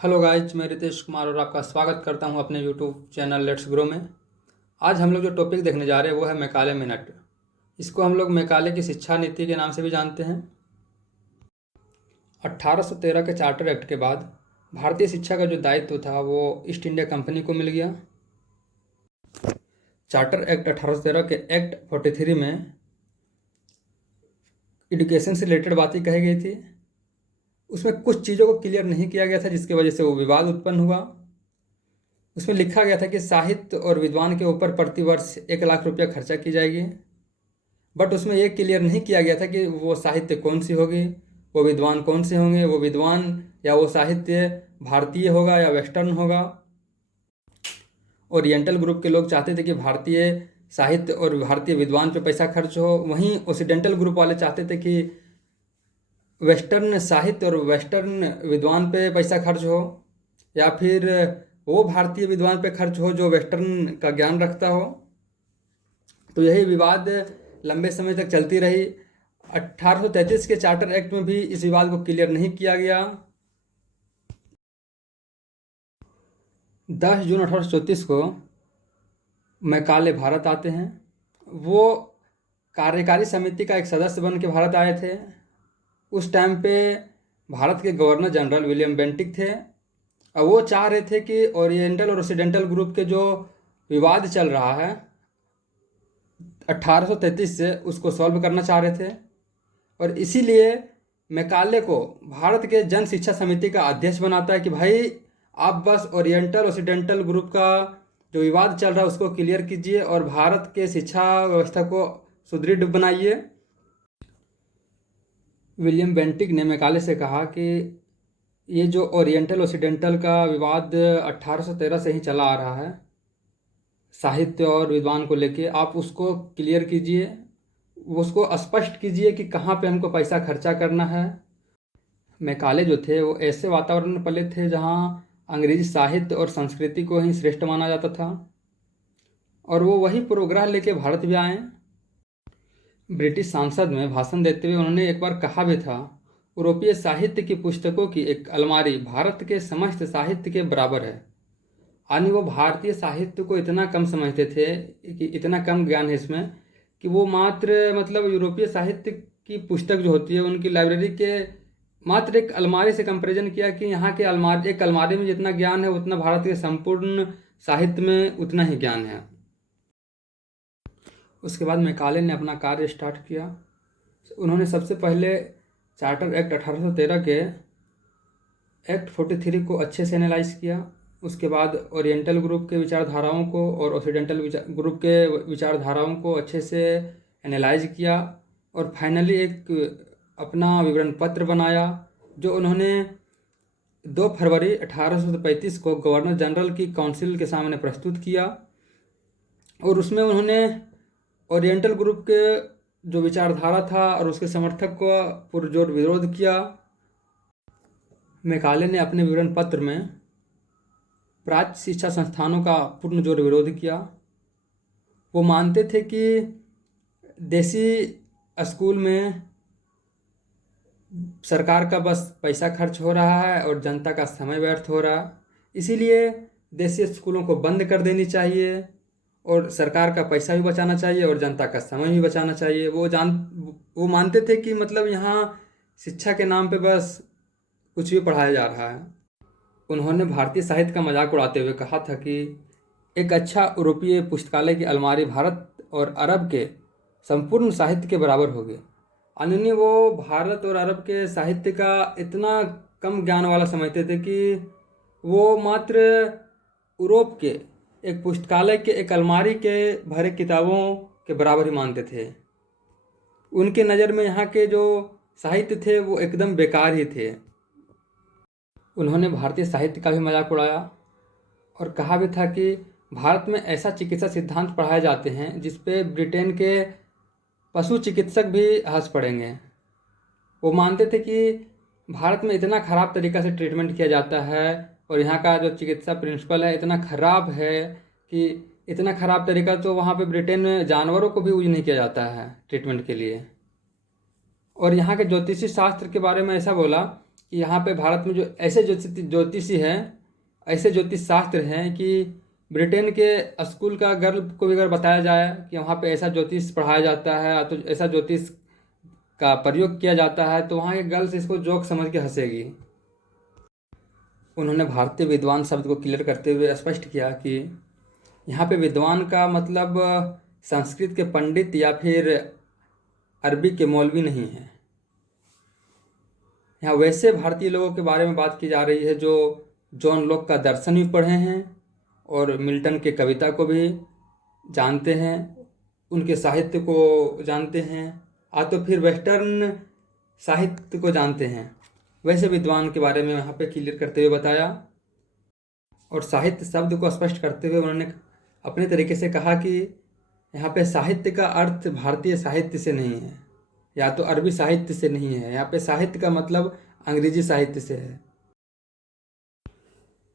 Hello guys, मैं रितेश कुमार और आपका स्वागत करता हूं अपने यूट्यूब चैनल लेट्स ग्रो में। आज हम लोग जो टॉपिक देखने जा रहे हैं वो है मैकाले मिनट। इसको हम लोग मैकाले की शिक्षा नीति के नाम से भी जानते हैं। 1813 के चार्टर एक्ट के बाद भारतीय शिक्षा का जो दायित्व था वो ईस्ट इंडिया कंपनी को मिल गया। चार्टर एक्ट 1813 के एक्ट 43 में एजुकेशन से रिलेटेड बातें कही गई थी। उसमें कुछ चीज़ों को क्लियर नहीं किया गया था जिसकी वजह से वो विवाद उत्पन्न हुआ। उसमें लिखा गया था कि साहित्य और विद्वान के ऊपर प्रतिवर्ष 1 लाख रुपया खर्चा की जाएगी, बट उसमें ये क्लियर नहीं किया गया था कि वो साहित्य कौन सी होगी, वो विद्वान कौन से होंगे, वो विद्वान या वो साहित्य भारतीय होगा या वेस्टर्न होगा। ओरिएंटल ग्रुप के लोग चाहते थे कि भारतीय साहित्य और भारतीय विद्वान पे पैसा खर्च हो, वहीं ओसिडेंटल ग्रुप वाले चाहते थे कि वेस्टर्न साहित्य और वेस्टर्न विद्वान पे पैसा खर्च हो, या फिर वो भारतीय विद्वान पे खर्च हो जो वेस्टर्न का ज्ञान रखता हो। तो यही विवाद लंबे समय तक चलती रही। 1833 के चार्टर एक्ट में भी इस विवाद को क्लियर नहीं किया गया। 10 जून 1834 को मैकाले भारत आते हैं। वो कार्यकारी समिति का एक सदस्य बन के भारत आए थे। उस टाइम पे भारत के गवर्नर जनरल विलियम बेंटिक थे और वो चाह रहे थे कि ओरिएंटल और ओसिडेंटल ग्रुप के जो विवाद चल रहा है 1833 से, उसको सॉल्व करना चाह रहे थे। और इसीलिए मैकाले को भारत के जन शिक्षा समिति का अध्यक्ष बनाता है कि भाई आप बस ओरिएंटल ओसिडेंटल ग्रुप का जो विवाद चल रहा है उसको क्लियर कीजिए और भारत के शिक्षा व्यवस्था को सुदृढ़ बनाइए। विलियम बेंटिक ने मैकाले से कहा कि ये जो ओरिएंटल ओसिडेंटल का विवाद 1813 से ही चला आ रहा है साहित्य और विद्वान को लेके, आप उसको क्लियर कीजिए, उसको स्पष्ट कीजिए कि कहाँ पे हमको पैसा खर्चा करना है। मैकाले जो थे वो ऐसे वातावरण में पले थे जहाँ अंग्रेजी साहित्य और संस्कृति को ही श्रेष्ठ माना जाता था, और वो वही पूर्वग्रह लेके भारत भी आए। ब्रिटिश संसद में भाषण देते हुए उन्होंने एक बार कहा भी था, यूरोपीय साहित्य की पुस्तकों की एक अलमारी भारत के समस्त साहित्य के बराबर है। यानी वो भारतीय साहित्य को इतना कम समझते थे कि इतना कम ज्ञान है इसमें कि वो मात्र मतलब यूरोपीय साहित्य की पुस्तक जो होती है उनकी लाइब्रेरी के मात्र एक अलमारी से कंपैरिजन किया कि यहाँ के अलमारी एक अलमारी में जितना ज्ञान है उतना भारत के संपूर्ण साहित्य में उतना ही ज्ञान है। उसके बाद मैकाले ने अपना कार्य स्टार्ट किया। उन्होंने सबसे पहले चार्टर एक्ट 1813 के एक्ट 43 को अच्छे से एनालाइज किया। उसके बाद ओरिएंटल ग्रुप के विचारधाराओं को और ओसिडेंटल ग्रुप के विचारधाराओं को अच्छे से एनालाइज किया और फाइनली एक अपना विवरण पत्र बनाया जो उन्होंने 2 फरवरी 1835 को गवर्नर जनरल की काउंसिल के सामने प्रस्तुत किया। और उसमें उन्होंने ओरिएंटल ग्रुप के जो विचारधारा था और उसके समर्थक को पुरजोर विरोध किया। मैकाले ने अपने विवरण पत्र में प्राच्य शिक्षा संस्थानों का पूर्ण जोर विरोध किया। वो मानते थे कि देसी स्कूल में सरकार का बस पैसा खर्च हो रहा है और जनता का समय व्यर्थ हो रहा है, इसीलिए देसी स्कूलों को बंद कर देनी चाहिए और सरकार का पैसा भी बचाना चाहिए और जनता का समय भी बचाना चाहिए। वो मानते थे कि मतलब यहाँ शिक्षा के नाम पे बस कुछ भी पढ़ाया जा रहा है। उन्होंने भारतीय साहित्य का मजाक उड़ाते हुए कहा था कि एक अच्छा यूरोपीय पुस्तकालय की अलमारी भारत और अरब के संपूर्ण साहित्य के बराबर होगी। यानी वो भारत और अरब के साहित्य का इतना कम ज्ञान वाला समझते थे कि वो मात्र यूरोप के एक पुस्तकालय के एक अलमारी के भरे किताबों के बराबर ही मानते थे। उनके नज़र में यहाँ के जो साहित्य थे वो एकदम बेकार ही थे। उन्होंने भारतीय साहित्य का भी मजाक उड़ाया और कहा भी था कि भारत में ऐसा चिकित्सा सिद्धांत पढ़ाए जाते हैं जिस पे ब्रिटेन के पशु चिकित्सक भी हंस पड़ेंगे। वो मानते थे कि भारत में इतना ख़राब तरीक़ा से ट्रीटमेंट किया जाता है और यहाँ का जो चिकित्सा प्रिंसिपल है इतना ख़राब है कि इतना ख़राब तरीका तो वहाँ पे ब्रिटेन में जानवरों को भी यूज नहीं किया जाता है ट्रीटमेंट के लिए। और यहाँ के ज्योतिषी शास्त्र के बारे में ऐसा बोला कि यहाँ पे भारत में जो ऐसे ज्योतिषी हैं, ऐसे ज्योतिष शास्त्र हैं कि ब्रिटेन के स्कूल का गर्ल को भी अगर बताया जाए कि वहाँ पे ऐसा ज्योतिष पढ़ाया जाता है तो ऐसा ज्योतिष का प्रयोग किया जाता है, तो वहाँ के गर्ल्स इसको जोक समझ के हंसेगी। उन्होंने भारतीय विद्वान शब्द को क्लियर करते हुए स्पष्ट किया कि यहाँ पे विद्वान का मतलब संस्कृत के पंडित या फिर अरबी के मौलवी नहीं है। यहाँ वैसे भारतीय लोगों के बारे में बात की जा रही है जो जॉन लॉक का दर्शन भी पढ़े हैं और मिल्टन के कविता को भी जानते हैं, उनके साहित्य को जानते हैं, तो फिर वेस्टर्न साहित्य को जानते हैं। वैसे विद्वान के बारे में यहाँ पे क्लियर करते हुए बताया और साहित्य शब्द को स्पष्ट करते हुए उन्होंने अपने तरीके से कहा कि यहाँ पे साहित्य का अर्थ भारतीय साहित्य से नहीं है या तो अरबी साहित्य से नहीं है, यहाँ पे साहित्य का मतलब अंग्रेजी साहित्य से है।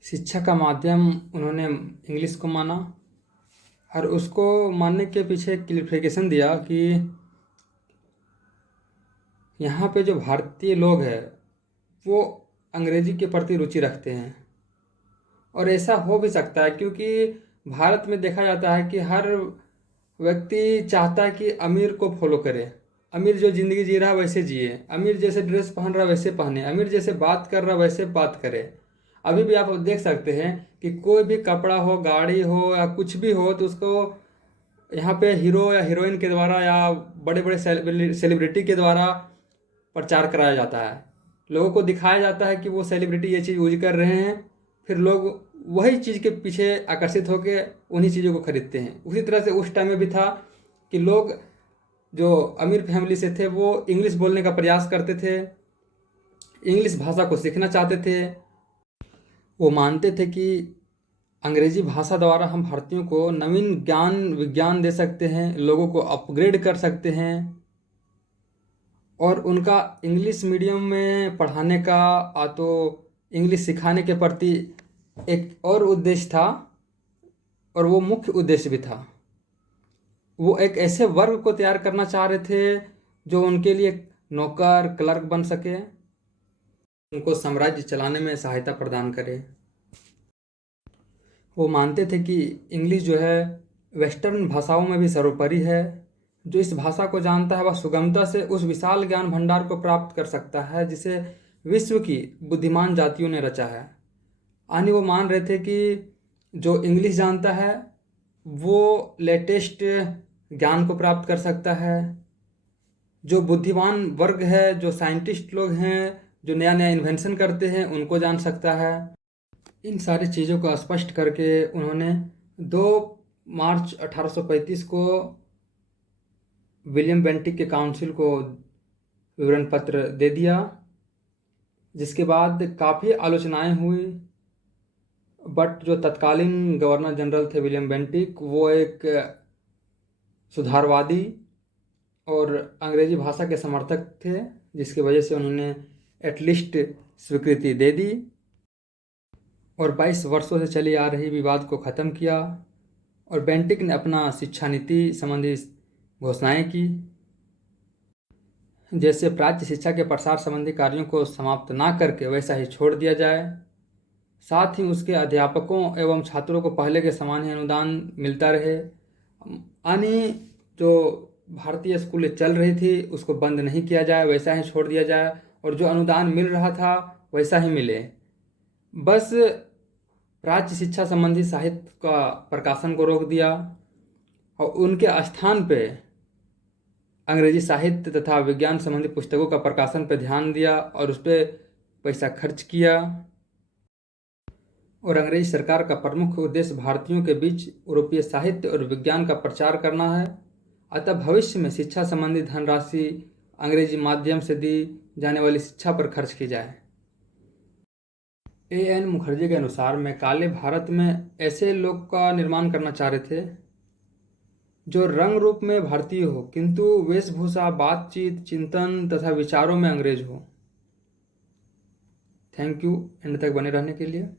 शिक्षा का माध्यम उन्होंने इंग्लिश को माना और उसको मानने के पीछे क्लियरिफिकेशन दिया कि यहाँ पे जो भारतीय लोग हैं वो अंग्रेजी के प्रति रुचि रखते हैं और ऐसा हो भी सकता है क्योंकि भारत में देखा जाता है कि हर व्यक्ति चाहता है कि अमीर को फॉलो करे, अमीर जो ज़िंदगी जी रहा है वैसे जिए, अमीर जैसे ड्रेस पहन रहा वैसे पहने, अमीर जैसे बात कर रहा वैसे बात करे। अभी भी आप देख सकते हैं कि कोई भी कपड़ा हो, गाड़ी हो या कुछ भी हो तो उसको यहाँ पे हीरो या हीरोइन के द्वारा या बड़े बड़े सेलिब्रिटी के द्वारा प्रचार कराया जाता है। लोगों को दिखाया जाता है कि वो सेलिब्रिटी ये चीज़ यूज कर रहे हैं, फिर लोग वही चीज़ के पीछे आकर्षित होकर उन्हीं चीज़ों को खरीदते हैं। उसी तरह से उस टाइम में भी था कि लोग जो अमीर फैमिली से थे वो इंग्लिश बोलने का प्रयास करते थे, इंग्लिश भाषा को सीखना चाहते थे। वो मानते थे कि अंग्रेजी भाषा द्वारा हम भारतीयों को नवीन ज्ञान विज्ञान दे सकते हैं, लोगों को अपग्रेड कर सकते हैं और उनका इंग्लिश मीडियम में पढ़ाने का तो इंग्लिश सिखाने के प्रति एक और उद्देश्य था और वो मुख्य उद्देश्य भी था। वो एक ऐसे वर्ग को तैयार करना चाह रहे थे जो उनके लिए नौकर क्लर्क बन सके, उनको साम्राज्य चलाने में सहायता प्रदान करे। वो मानते थे कि इंग्लिश जो है वेस्टर्न भाषाओं में भी सर्वोपरि है, जो इस भाषा को जानता है वह सुगमता से उस विशाल ज्ञान भंडार को प्राप्त कर सकता है जिसे विश्व की बुद्धिमान जातियों ने रचा है। यानी वो मान रहे थे कि जो इंग्लिश जानता है वो लेटेस्ट ज्ञान को प्राप्त कर सकता है, जो बुद्धिमान वर्ग है, जो साइंटिस्ट लोग हैं, जो नया नया इन्वेंशन करते हैं उनको जान सकता है। इन सारी चीज़ों को स्पष्ट करके उन्होंने 2 मार्च 1835 को विलियम बेंटिक के काउंसिल को विवरण पत्र दे दिया, जिसके बाद काफ़ी आलोचनाएं हुई। बट जो तत्कालीन गवर्नर जनरल थे विलियम बेंटिक, वो एक सुधारवादी और अंग्रेजी भाषा के समर्थक थे, जिसकी वजह से उन्होंने एटलीस्ट स्वीकृति दे दी और 22 वर्षों से चली आ रही विवाद को ख़त्म किया और बेंटिक ने अपना शिक्षा नीति संबंधी घोषणाएं की, जैसे प्राच्य शिक्षा के प्रसार संबंधी कार्यों को समाप्त ना करके वैसा ही छोड़ दिया जाए, साथ ही उसके अध्यापकों एवं छात्रों को पहले के समान ही अनुदान मिलता रहे। यानी जो भारतीय स्कूलें चल रही थी उसको बंद नहीं किया जाए, वैसा ही छोड़ दिया जाए और जो अनुदान मिल रहा था वैसा ही मिले। बस प्राच्य शिक्षा संबंधी साहित्य का प्रकाशन को रोक दिया और उनके स्थान पे अंग्रेजी साहित्य तथा विज्ञान संबंधी पुस्तकों का प्रकाशन पर ध्यान दिया और उस पर पैसा खर्च किया। और अंग्रेजी सरकार का प्रमुख उद्देश्य भारतीयों के बीच यूरोपीय साहित्य और विज्ञान का प्रचार करना है। अतः भविष्य में शिक्षा संबंधी धनराशि अंग्रेजी माध्यम से दी जाने वाली शिक्षा पर खर्च की जाए। A.N. मुखर्जी के अनुसार मैकाले भारत में ऐसे लोग का निर्माण करना चाह रहे थे जो रंग रूप में भारतीय हो किंतु वेशभूषा, बातचीत, चिंतन तथा विचारों में अंग्रेज हो। थैंक यू एंड तक बने रहने के लिए।